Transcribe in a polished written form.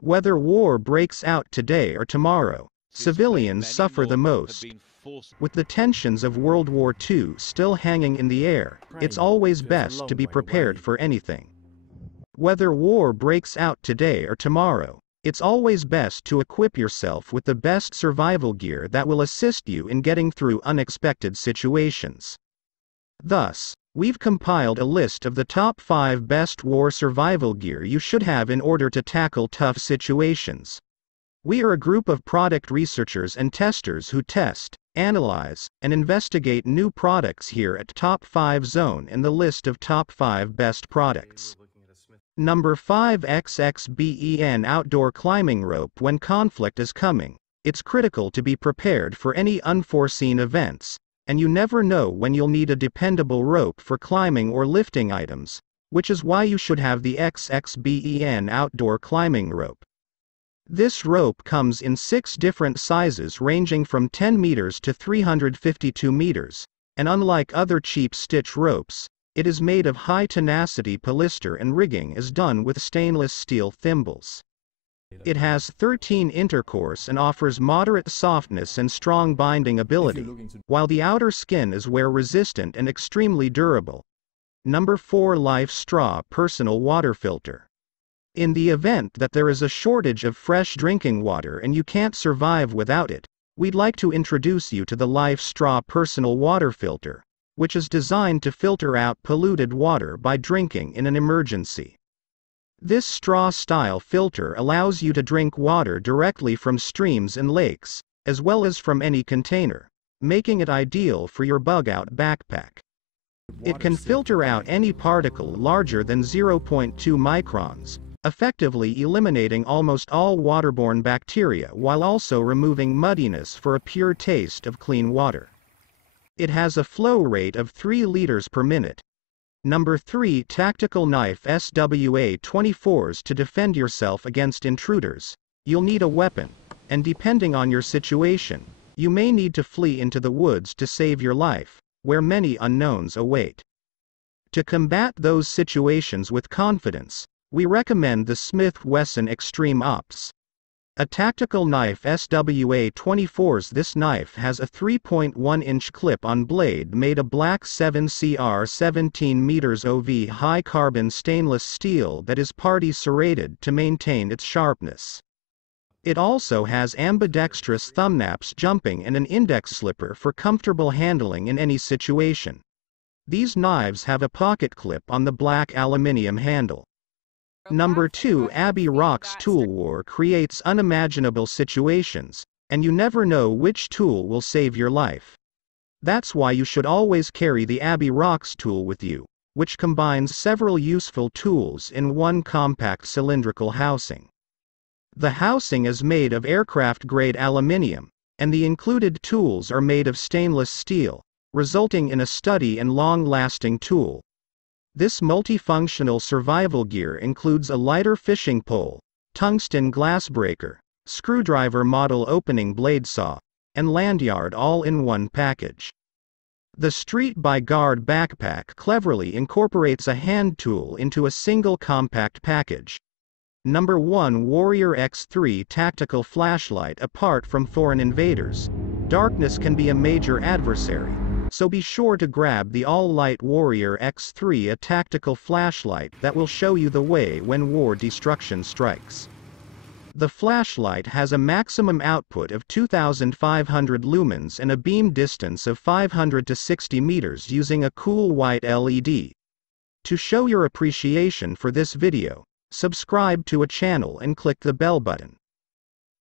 Whether war breaks out today or tomorrow, civilians suffer the most. With the tensions of World War II still hanging in the air, it's always best to be prepared for anything. Whether war breaks out today or tomorrow, it's always best to equip yourself with the best survival gear that will assist you in getting through unexpected situations. Thus, we've compiled a list of the top 5 best war survival gear you should have in order to tackle tough situations. We are a group of product researchers and testers who test, analyze, and investigate new products here at Top 5 Zone in the list of top 5 best products. Number 5, XBEN Outdoor Climbing Rope. When conflict is coming, it's critical to be prepared for any unforeseen events, and you never know when you'll need a dependable rope for climbing or lifting items, which is why you should have the XBEN Outdoor Climbing Rope. This rope comes in 6 different sizes ranging from 10 meters to 352 meters, and unlike other cheap stitch ropes, it is made of high tenacity polyester and rigging is done with stainless steel thimbles. It has 13 intercourse and offers moderate softness and strong binding ability, while the outer skin is wear resistant and extremely durable. Number 4, Lifestraw Personal Water Filter. In the event that there is a shortage of fresh drinking water and you can't survive without it, we'd like to introduce you to the Lifestraw Personal Water Filter, which is designed to filter out polluted water by drinking in an emergency. This straw-style filter allows you to drink water directly from streams and lakes, as well as from any container, making it ideal for your bug-out backpack. It can filter out any particle larger than 0.2 microns, effectively eliminating almost all waterborne bacteria while also removing muddiness for a pure taste of clean water. It has a flow rate of 3 liters per minute. Number 3, Tactical Knife SWA-24s. To defend yourself against intruders, you'll need a weapon, and depending on your situation, you may need to flee into the woods to save your life, where many unknowns await. To combat those situations with confidence, we recommend the Smith & Wesson Extreme Ops. A tactical knife SWA-24s. This knife has a 3.1-inch clip-on blade made of black 7cr 17 meters OV high-carbon stainless steel that is party serrated to maintain its sharpness. It also has ambidextrous thumbnaps jumping and an index slipper for comfortable handling in any situation. These knives have a pocket clip on the black aluminium handle. Number 2, Abbey Rock's Tool War creates unimaginable situations, and you never know which tool will save your life. That's why you should always carry the Abbey Rock's tool with you, which combines several useful tools in one compact cylindrical housing. The housing is made of aircraft-grade aluminium, and the included tools are made of stainless steel, resulting in a steady and long-lasting tool. This multifunctional survival gear includes a lighter fishing pole, tungsten glass breaker, screwdriver model opening blade saw, and lanyard all in one package. The Street by Guard backpack cleverly incorporates a hand tool into a single compact package. Number 1, Warrior X3 Tactical Flashlight. Apart from foreign invaders, darkness can be a major adversary, so be sure to grab the all-light Warrior X3, a tactical flashlight that will show you the way when war destruction strikes. The flashlight has a maximum output of 2,500 lumens and a beam distance of 500 to 60 meters using a cool white LED. To show your appreciation for this video, subscribe to a channel and click the bell button.